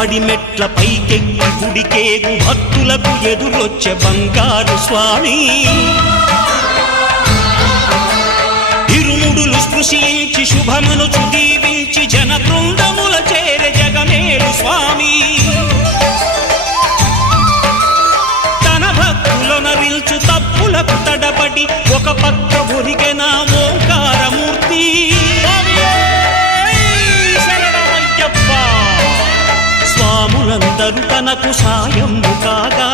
పడిమెట్ల పైకెక్కి గుడికేగు భక్తులకు ఎదురొచ్చే బంగారు స్వామి ఇరుముడులు స్పృశించి శుభమనుచు దీవించి జన బృందముల చేరే జగమేలు స్వామి తన భక్తులొనరిల్చు తప్పులకు తడబడి ఒక పక్క ఒరిగెన ఓంకారమూర్తి స్వాములందరూ తనకు సాయము కాగా